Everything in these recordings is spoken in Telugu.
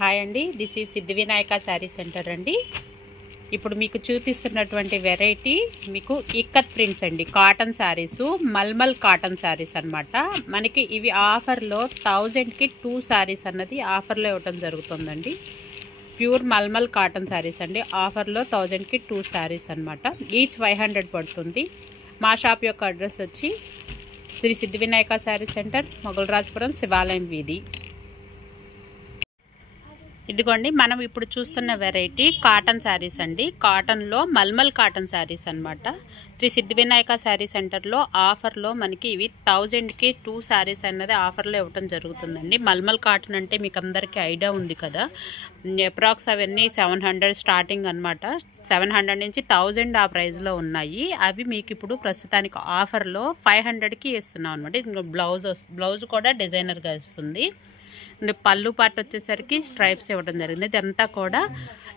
హాయ్ అండి, this is Siddhi Vinayaka sari centre అండి. ఇప్పుడు మీకు చూపిస్తున్నటువంటి వెరైటీ మీకు ఇక్కత్ ప్రింట్స్ అండి. కాటన్ శారీస్, మల్మల్ కాటన్ శారీస్ అన్నమాట. మనకి ఇవి ఆఫర్లో 1000కి 2 శారీస్ అన్నది ఆఫర్లో ఇవ్వటం జరుగుతుందండి. ప్యూర్ మల్మల్ కాటన్ శారీస్ అండి. ఆఫర్లో 1000కి 2 శారీస్ అన్నమాట. ఈచ్ 500 పడుతుంది. మా షాప్ యొక్క అడ్రస్ వచ్చి శ్రీ సిద్ధి వినాయక శారీ సెంటర్, మొగల్రాజపురం, శివాలయం వీధి. ఇదిగోండి, మనం ఇప్పుడు చూస్తున్న వెరైటీ కాటన్ శారీస్ అండి. కాటన్లో మల్మల్ కాటన్ శారీస్ అనమాట. శ్రీ సిద్ధి వినాయక శారీ సెంటర్లో ఆఫర్లో మనకి ఇవి 1000కి 2 శారీస్ అన్నది ఆఫర్లో ఇవ్వటం జరుగుతుందండి. మల్మల్ కాటన్ అంటే మీకు అందరికీ ఐడియా ఉంది కదా. అప్రాక్స్ అవన్నీ 700 స్టార్టింగ్ అనమాట. 700 నుంచి 1000 ఆ ప్రైస్లో ఉన్నాయి. అవి మీకు ఇప్పుడు ప్రస్తుతానికి ఆఫర్లో 500కి ఇస్తున్నాం అనమాట. ఇంకా బ్లౌజ్ కూడా డిజైనర్గా ఇస్తుంది. పళ్ళు పార్ట్ వచ్చేసరికి స్ట్రైప్స్ ఇవ్వడం జరిగింది. ఇదంతా కూడా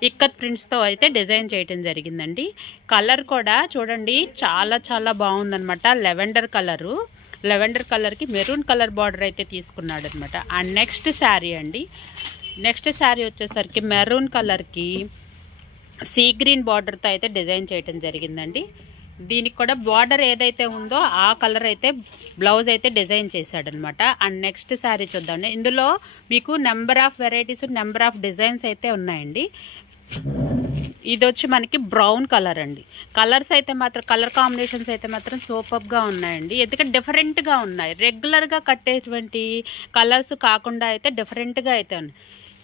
ఇక్కత్ ప్రింట్స్తో అయితే డిజైన్ చేయడం జరిగిందండి. కలర్ కూడా చూడండి, చాలా చాలా బాగుందనమాట. లెవెండర్ కలర్కి మెరూన్ కలర్ బార్డర్ అయితే తీసుకున్నాడు అనమాట. అండ్ నెక్స్ట్ శారీ అండి. నెక్స్ట్ శారీ వచ్చేసరికి మెరూన్ కలర్కి సీ గ్రీన్ బార్డర్తో అయితే డిజైన్ చేయడం జరిగిందండి. దీనికి కూడా బార్డర్ ఏదైతే ఉందో ఆ కలర్ అయితే బ్లౌజ్ అయితే డిజైన్ చేశాడనమాట. అండ్ నెక్స్ట్ శారీ చూద్దాం. ఇందులో మీకు number of varieties, number of designs అయితే ఉన్నాయండి. ఇది వచ్చి మనకి బ్రౌన్ కలర్ అండి. కలర్స్ అయితే మాత్రం, కలర్ కాంబినేషన్స్ అయితే మాత్రం సూపర్గా ఉన్నాయండి. ఎందుకంటే డిఫరెంట్గా ఉన్నాయి. రెగ్యులర్గా కట్టేటువంటి కలర్స్ కాకుండా అయితే డిఫరెంట్గా అయితే ఉన్నాయి.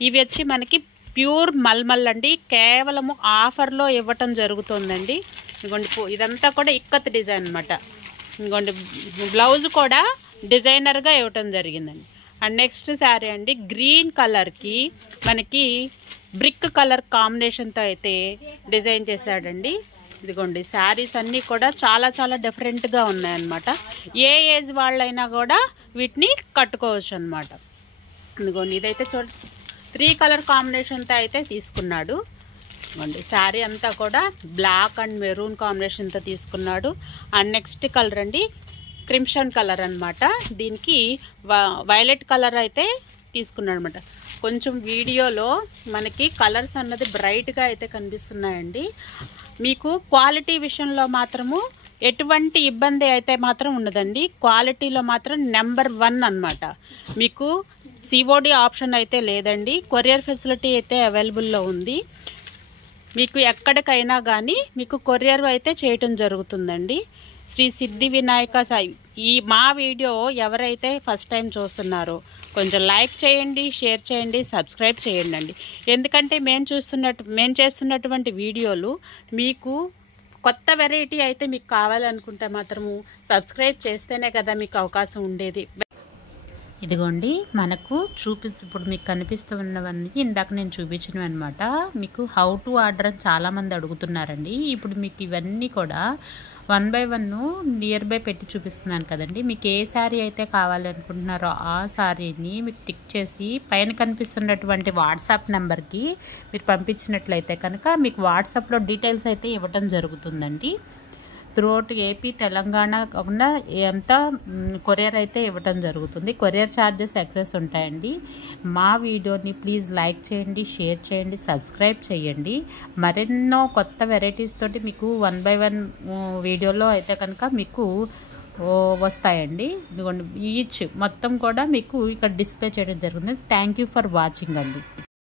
ఇవి వచ్చి మనకి ప్యూర్ మల్మల్ అండి. కేవలము ఆఫర్లో ఇవ్వటం జరుగుతుందండి. ఇదిగోండి, ఇదంతా కూడా ఇక్కత్ డిజైన్ అనమాట. ఇదిగోండి, బ్లౌజ్ కూడా డిజైనర్గా ఇవ్వటం జరిగిందండి. అండ్ నెక్స్ట్ శారీ అండి, గ్రీన్ కలర్కి మనకి బ్రిక్ కలర్ కాంబినేషన్తో అయితే డిజైన్ చేశాడండి. ఇదిగోండి, శారీస్ అన్నీ కూడా చాలా చాలా డిఫరెంట్గా ఉన్నాయన్నమాట. ఏ ఏజ్ వాళ్ళైనా కూడా వీటిని కట్టుకోవచ్చు అనమాట. ఇదిగోండి, ఇదైతే 3 కలర్ కాంబినేషన్తో అయితే తీసుకున్నాడు. శారీ అంతా కూడా బ్లాక్ అండ్ మెరూన్ కాంబినేషన్తో తీసుకున్నాడు. అండ్ నెక్స్ట్ కలర్ అండి, క్రిమ్షన్ కలర్ అనమాట. దీనికి వైలెట్ కలర్ అయితే తీసుకున్నాడు అనమాట. కొంచెం వీడియోలో మనకి కలర్స్ అన్నది బ్రైట్గా అయితే కనిపిస్తున్నాయండి. మీకు క్వాలిటీ విషయంలో మాత్రము ఎటువంటి ఇబ్బంది అయితే మాత్రం ఉండదండి. క్వాలిటీలో మాత్రం నెంబర్ 1 అనమాట. మీకు సిఓడి ఆప్షన్ అయితే లేదండి. కొరియర్ ఫెసిలిటీ అయితే అవైలబుల్లో ఉంది. మీకు ఎక్కడికైనా కానీ మీకు కొరియర్ అయితే చేయటం జరుగుతుందండి. శ్రీ సిద్ధి వినాయక ఈ మా వీడియో ఎవరైతే ఫస్ట్ టైం చూస్తున్నారో కొంచెం లైక్ చేయండి, షేర్ చేయండి, సబ్స్క్రైబ్ చేయండి అండి. ఎందుకంటే మేము చేస్తున్నటువంటి వీడియోలు మీకు కొత్త వెరైటీ అయితే మీకు కావాలనుకుంటే మాత్రము సబ్స్క్రైబ్ చేస్తేనే కదా మీకు అవకాశం ఉండేది. ఇదిగోండి, మనకు ఇప్పుడు మీకు కనిపిస్తున్నవన్నీ ఇందాక నేను చూపించినవి అనమాట. మీకు హౌ టు ఆర్డర్ అని చాలామంది అడుగుతున్నారండి. ఇప్పుడు మీకు ఇవన్నీ కూడా 1 by 1 నియర్ బై పెట్టి చూపిస్తున్నాను కదండి. మీకు ఏ శారీ అయితే కావాలనుకుంటున్నారో ఆ శారీని మీకు టిక్ చేసి పైన కనిపిస్తున్నటువంటి వాట్సాప్ నెంబర్కి మీరు పంపించినట్లయితే కనుక మీకు వాట్సాప్లో డీటెయిల్స్ అయితే ఇవ్వటం జరుగుతుందండి. త్రూఅవుట్ ఏపీ, తెలంగాణ కాకుండా అంతా కొరియర్ అయితే ఇవ్వటం జరుగుతుంది. కొరియర్ ఛార్జెస్ ఎక్సెస్ ఉంటాయండి. మా వీడియోని ప్లీజ్ లైక్ చేయండి, షేర్ చేయండి, సబ్స్క్రైబ్ చేయండి. మరెన్నో కొత్త వెరైటీస్ తోటి మీకు 1 by 1 వీడియోలో అయితే కనుక మీకు వస్తాయండి. ఇదిగోండి, ఈచ్ మొత్తం కూడా మీకు ఇక్కడ డిస్ప్లే చేయడం జరుగుతుంది. థ్యాంక్ యూ ఫర్ వాచింగ్ అండి.